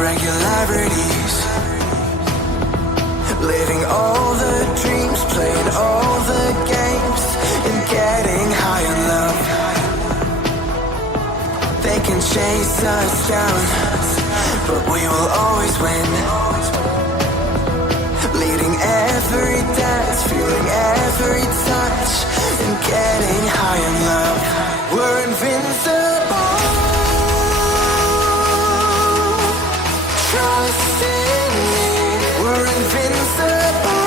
regularities, living all the dreams, playing all the games, and getting high on love. They can chase us down, but we will always win. Leading every dance, feeling every touch, and getting high on love. We're invincible. Trust in me, we're invincible.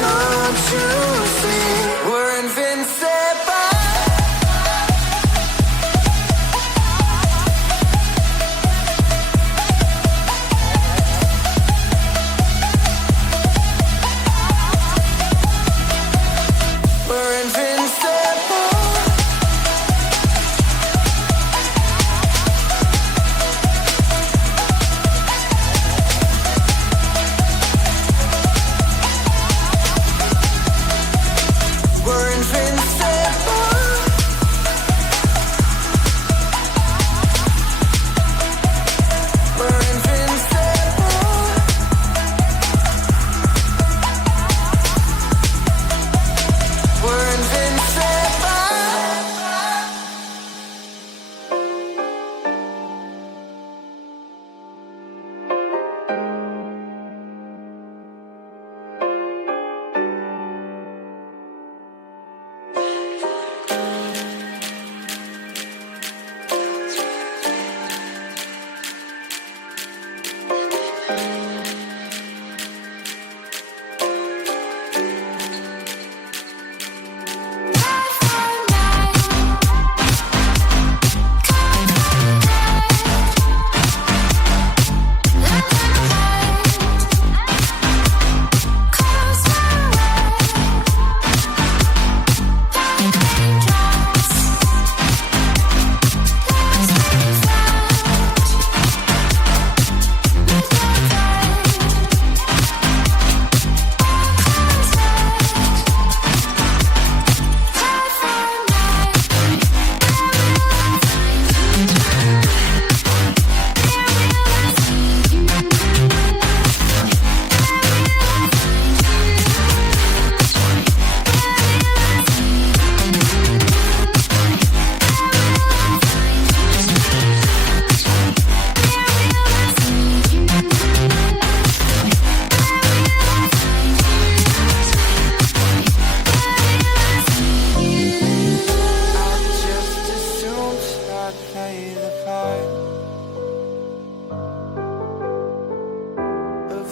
Don't you see, we're invincible. We're invincible. We're invincible. We're invincible. We're invincible.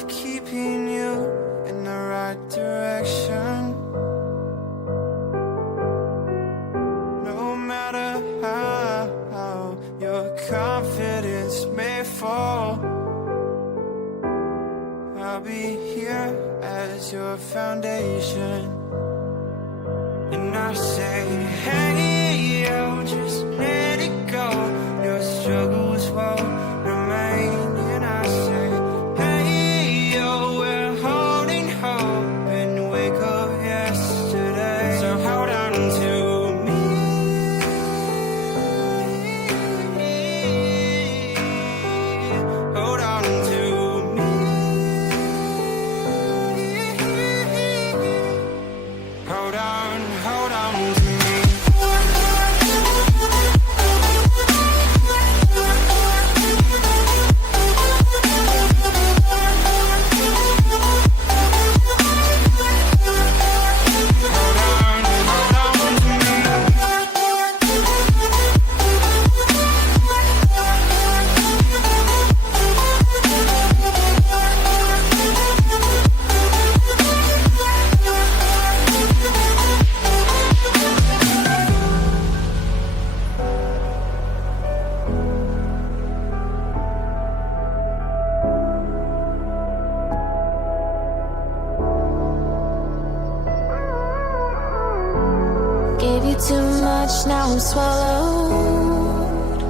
Keeping you in the right direction. No matter how your confidence may fall, I'll be here as your foundation. And I say, hey, yo, just let it go. Your struggles won't remain. And I say, wake up yesterday. So hold on to me. Gave you too much, now I'm swallowed.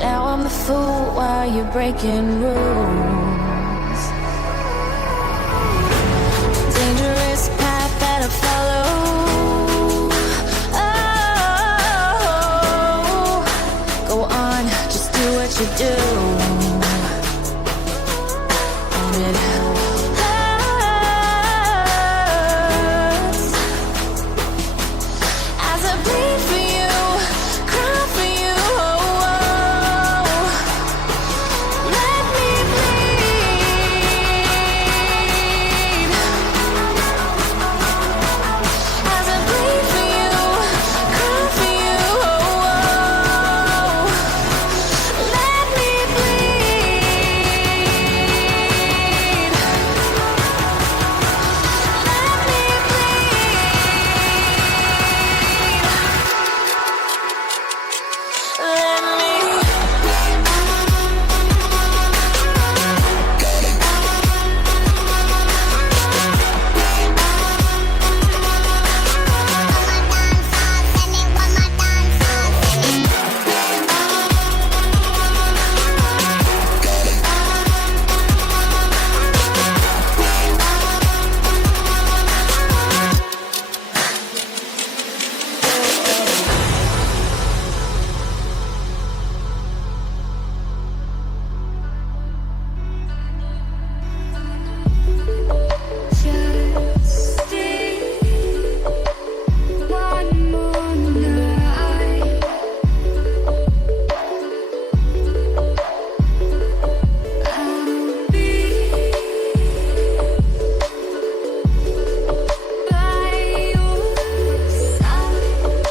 Now I'm the fool while you're breaking rules. Dangerous path that I follow. Oh, go on, just do what you do. And it hurts as I bleed for you, cry for you. Let me bleed as I bleed for you, cry for you. Let me bleed. Let me bleed. Let me. Just stay one more night. I'll be by your side.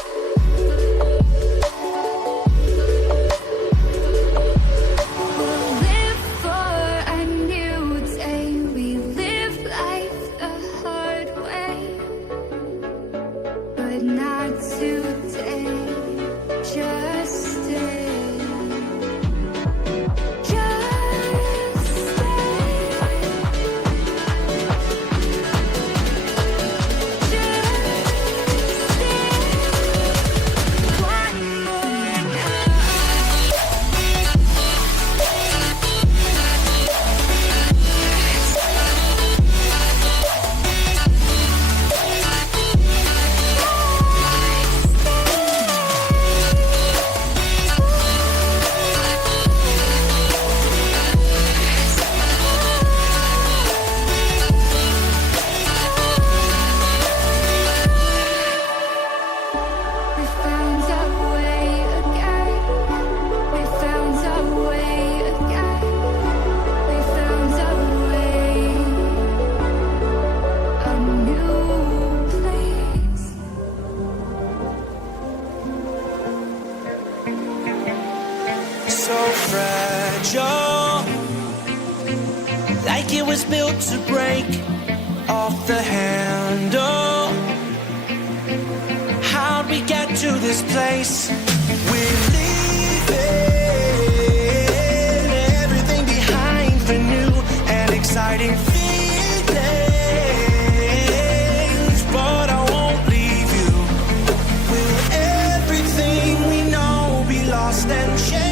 We'll live for a new day. We live life the hard way, but not today. Just stay. Just stay. Just stay. One more night. We found our way again. We found our way again. We found our way. A new place. So fragile, like it was built to break off the handle. How'd we get to this place? We're leaving everything behind for new and exciting feelings, but I won't leave you. Will everything we know be lost and changed?